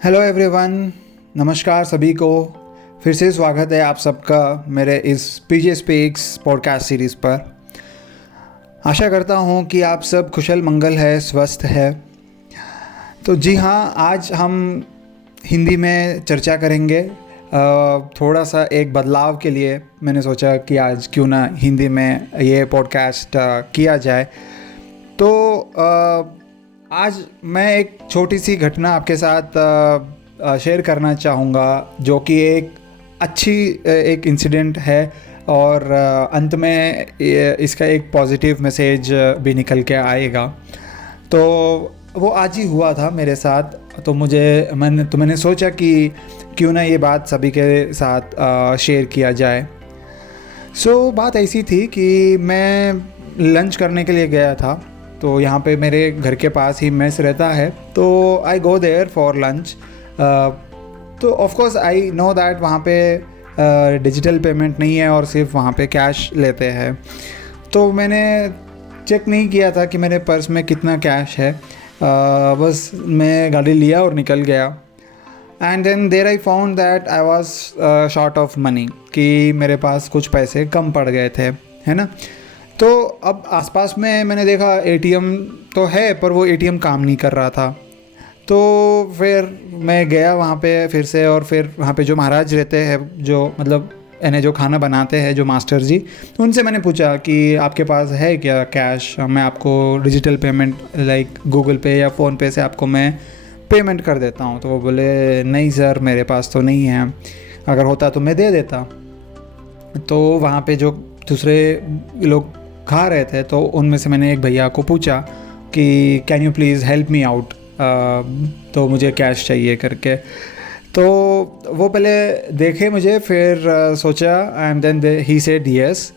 Hello everyone, नमस्कार सभी को। फिर से स्वागत है आप सबका मेरे इस पीजे स्पीक्स पॉडकास्ट सीरीज़ पर। आशा करता हूँ कि आप सब कुशल मंगल है, स्वस्थ है। तो जी हाँ, आज हम हिंदी में चर्चा करेंगे। थोड़ा सा एक बदलाव के लिए मैंने सोचा कि आज क्यों ना हिंदी में ये पॉडकास्ट किया जाए। तो आज मैं एक छोटी सी घटना आपके साथ शेयर करना चाहूँगा, जो कि एक इंसिडेंट है और अंत में इसका एक पॉजिटिव मैसेज भी निकल के आएगा। तो वो आज ही हुआ था मेरे साथ। तो मैंने सोचा कि क्यों ना ये बात सभी के साथ शेयर किया जाए। बात ऐसी थी कि मैं लंच करने के लिए गया था। तो यहाँ पे मेरे घर के पास ही मेस रहता है, तो आई गो देयर फॉर लंच। तो of course I know that वहाँ पे डिजिटल पेमेंट नहीं है और सिर्फ वहाँ पे कैश लेते हैं। तो मैंने चेक नहीं किया था कि मेरे पर्स में कितना कैश है। बस मैं गाड़ी लिया और निकल गया। And then there I found that I was short of money, कि मेरे पास कुछ पैसे कम पड़ गए थे, है ना। तो अब आसपास में मैंने देखा एटीएम तो है, पर वो एटीएम काम नहीं कर रहा था। तो फिर मैं गया वहाँ पे फिर से, और फिर वहाँ पे जो महाराज रहते हैं, जो मतलब यानी जो खाना बनाते हैं, जो मास्टर जी, उनसे मैंने पूछा कि आपके पास है क्या कैश, मैं आपको डिजिटल पेमेंट लाइक गूगल पे या फ़ोन पे से आपको मैं पेमेंट कर देता हूँ। तो वो बोले नहीं सर, मेरे पास तो नहीं है, अगर होता तो मैं दे देता। तो वहाँ पे जो दूसरे लोग खा रहे थे, तो उनमें से मैंने एक भैया को पूछा कि can you please help me out, तो मुझे कैश चाहिए करके। तो वो पहले देखे मुझे, फिर सोचा and then he said yes.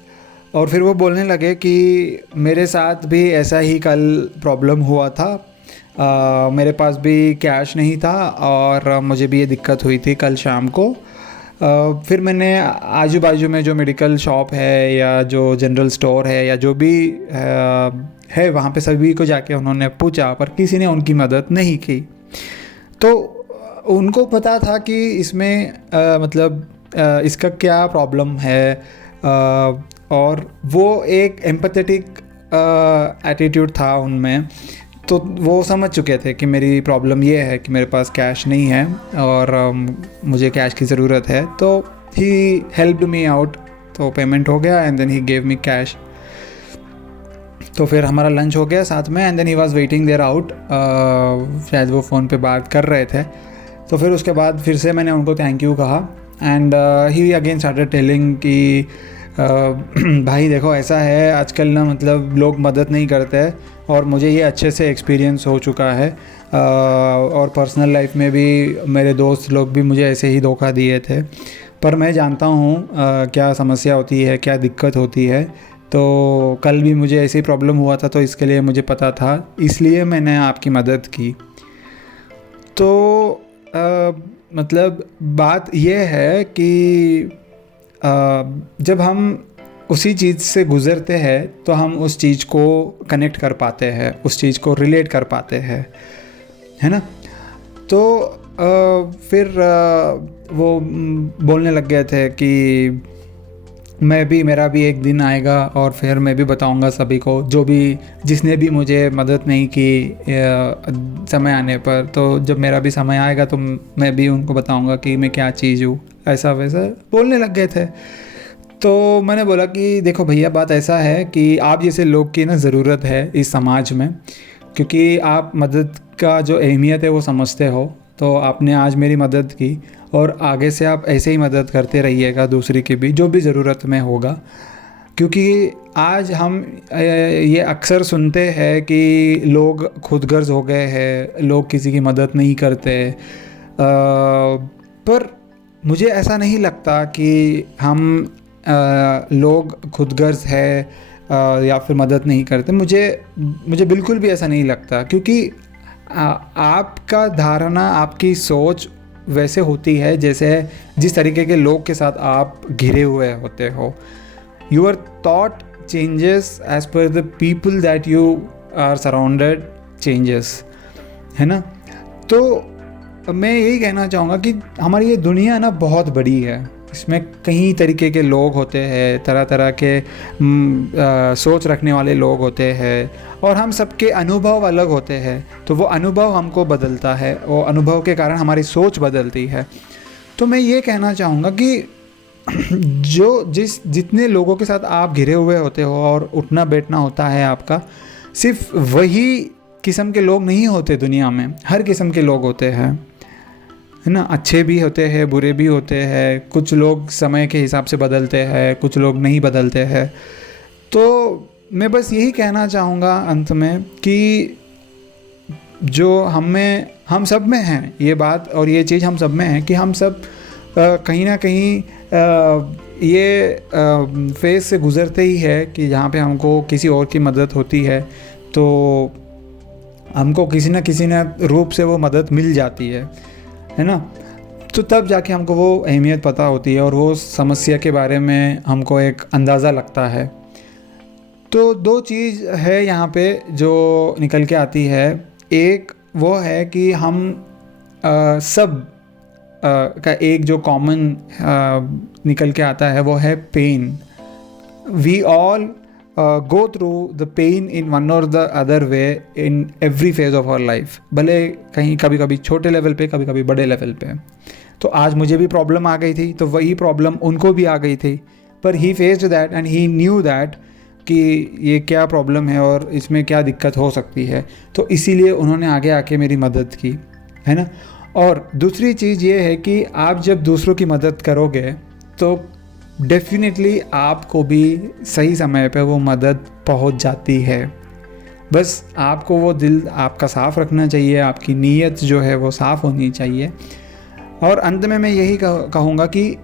और फिर वो बोलने लगे कि मेरे साथ भी ऐसा ही कल प्रॉब्लम हुआ था। मेरे पास भी कैश नहीं था और मुझे भी ये दिक्कत हुई थी कल शाम को। फिर मैंने आजू बाजू में जो मेडिकल शॉप है या जो जनरल स्टोर है या जो भी है, वहाँ पे सभी को जाके उन्होंने पूछा, पर किसी ने उनकी मदद नहीं की। तो उनको पता था कि इसमें इसका क्या प्रॉब्लम है, और वो एक एम्पैथेटिक एटीट्यूड था उनमें। तो वो समझ चुके थे कि मेरी प्रॉब्लम ये है कि मेरे पास कैश नहीं है और मुझे कैश की ज़रूरत है। तो ही हेल्प्ड मी आउट, तो पेमेंट हो गया and then he gave me cash. तो फिर हमारा लंच हो गया साथ में, and then he was waiting there out. शायद वो फ़ोन पे बात कर रहे थे। तो फिर उसके बाद फिर से मैंने उनको थैंक यू कहा, and he again started telling कि भाई देखो ऐसा है, आजकल ना मतलब लोग मदद नहीं करते हैं, और मुझे ये अच्छे से एक्सपीरियंस हो चुका है। और पर्सनल लाइफ में भी मेरे दोस्त लोग भी मुझे ऐसे ही धोखा दिए थे, पर मैं जानता हूँ क्या समस्या होती है, क्या दिक्कत होती है। तो कल भी मुझे ऐसी प्रॉब्लम हुआ था, तो इसके लिए मुझे पता था, इसलिए मैंने आपकी मदद की। तो मतलब बात यह है कि जब हम उसी चीज़ से गुज़रते हैं तो हम उस चीज़ को कनेक्ट कर पाते हैं, उस चीज़ को रिलेट कर पाते हैं, है ना। तो फिर वो बोलने लग गए थे कि मेरा भी एक दिन आएगा और फिर मैं भी बताऊंगा सभी को, जिसने भी मुझे मदद नहीं की समय आने पर। तो जब मेरा भी समय आएगा तो मैं भी उनको बताऊंगा कि मैं क्या चीज़ हूँ, ऐसा वैसा बोलने लग गए थे। तो मैंने बोला कि देखो भैया, बात ऐसा है कि आप जैसे लोग की ना ज़रूरत है इस समाज में, क्योंकि आप मदद का जो अहमियत है वो समझते हो। तो आपने आज मेरी मदद की, और आगे से आप ऐसे ही मदद करते रहिएगा दूसरी की भी, जो भी ज़रूरत में होगा। क्योंकि आज हम ये अक्सर सुनते हैं कि लोग खुदगर्ज हो गए हैं, लोग किसी की मदद नहीं करते। पर मुझे ऐसा नहीं लगता कि हम लोग खुदगर्ज है या फिर मदद नहीं करते। मुझे बिल्कुल भी ऐसा नहीं लगता, क्योंकि आपका धारणा, आपकी सोच वैसे होती है जैसे जिस तरीके के लोग के साथ आप घिरे हुए होते हो। Your thought changes as per the people that you are surrounded changes, है ना। तो मैं यही कहना चाहूँगा कि हमारी ये दुनिया ना बहुत बड़ी है, इसमें कई तरीके के लोग होते हैं, तरह तरह के सोच रखने वाले लोग होते हैं, और हम सबके अनुभव अलग होते हैं। तो वो अनुभव हमको बदलता है, वो अनुभव के कारण हमारी सोच बदलती है। तो मैं ये कहना चाहूँगा कि जितने लोगों के साथ आप घिरे हुए होते हो और उठना बैठना होता है आपका, सिर्फ वही किस्म के लोग नहीं होते दुनिया में, हर किस्म के लोग होते हैं, है ना। अच्छे भी होते हैं, बुरे भी होते हैं, कुछ लोग समय के हिसाब से बदलते हैं, कुछ लोग नहीं बदलते हैं। तो मैं बस यही कहना चाहूँगा अंत में कि जो हम सब में हैं ये बात, और ये चीज़ हम सब में है कि हम सब कहीं ना कहीं ये फेज़ से गुज़रते ही है कि जहाँ पे हमको किसी और की मदद होती है, तो हमको किसी न रूप से वो मदद मिल जाती है ना। तो तब जाके हमको वो अहमियत पता होती है और वो समस्या के बारे में हमको एक अंदाज़ा लगता है। तो दो चीज़ है यहाँ पे जो निकल के आती है। एक वो है कि हम सब का एक जो कॉमन निकल के आता है वो है pain. We all go through the pain in one or the other way in every phase of our life, भले कहीं कभी कभी छोटे लेवल पे, कभी कभी बड़े लेवल पे। तो आज मुझे भी प्रॉब्लम आ गई थी, तो वही प्रॉब्लम उनको भी आ गई थी, पर he faced that and he knew that कि ये क्या प्रॉब्लम है और इसमें क्या दिक्कत हो सकती है, तो इसीलिए उन्होंने आगे आके मेरी मदद की, है ना। और दूसरी चीज़ ये है कि आप जब दूसरों की मदद करोगे तो डेफिनेटली आपको भी सही समय पे वो मदद पहुंच जाती है। बस आपको वो दिल आपका साफ़ रखना चाहिए, आपकी नीयत जो है वो साफ़ होनी चाहिए। और अंत में मैं यही कहूँगा कि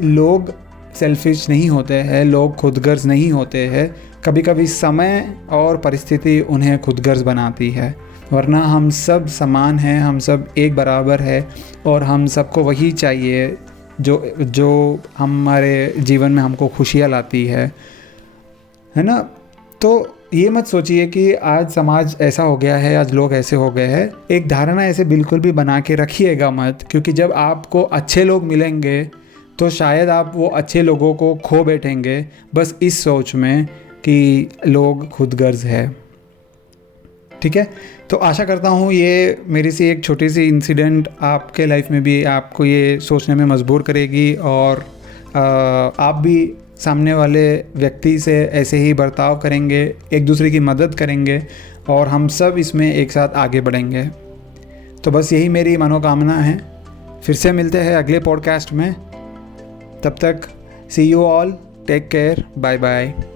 लोग सेल्फिश नहीं होते हैं, लोग खुदगर्ज नहीं होते हैं। कभी कभी समय और परिस्थिति उन्हें खुदगर्ज बनाती है, वरना हम सब समान हैं, हम सब एक बराबर है, और हम सबको वही चाहिए जो हमारे जीवन में हमको खुशियाँ लाती है ना। तो ये मत सोचिए कि आज समाज ऐसा हो गया है, आज लोग ऐसे हो गए हैं। एक धारणा ऐसे बिल्कुल भी बना के रखिएगा मत, क्योंकि जब आपको अच्छे लोग मिलेंगे तो शायद आप वो अच्छे लोगों को खो बैठेंगे बस इस सोच में कि लोग खुदगर्ज है। ठीक है, तो आशा करता हूँ ये मेरी सी एक छोटी सी इंसिडेंट आपके लाइफ में भी आपको ये सोचने में मजबूर करेगी, और आप भी सामने वाले व्यक्ति से ऐसे ही बर्ताव करेंगे, एक दूसरे की मदद करेंगे, और हम सब इसमें एक साथ आगे बढ़ेंगे। तो बस यही मेरी मनोकामना है। फिर से मिलते हैं अगले पॉडकास्ट में, तब तक see you all, take care, bye bye.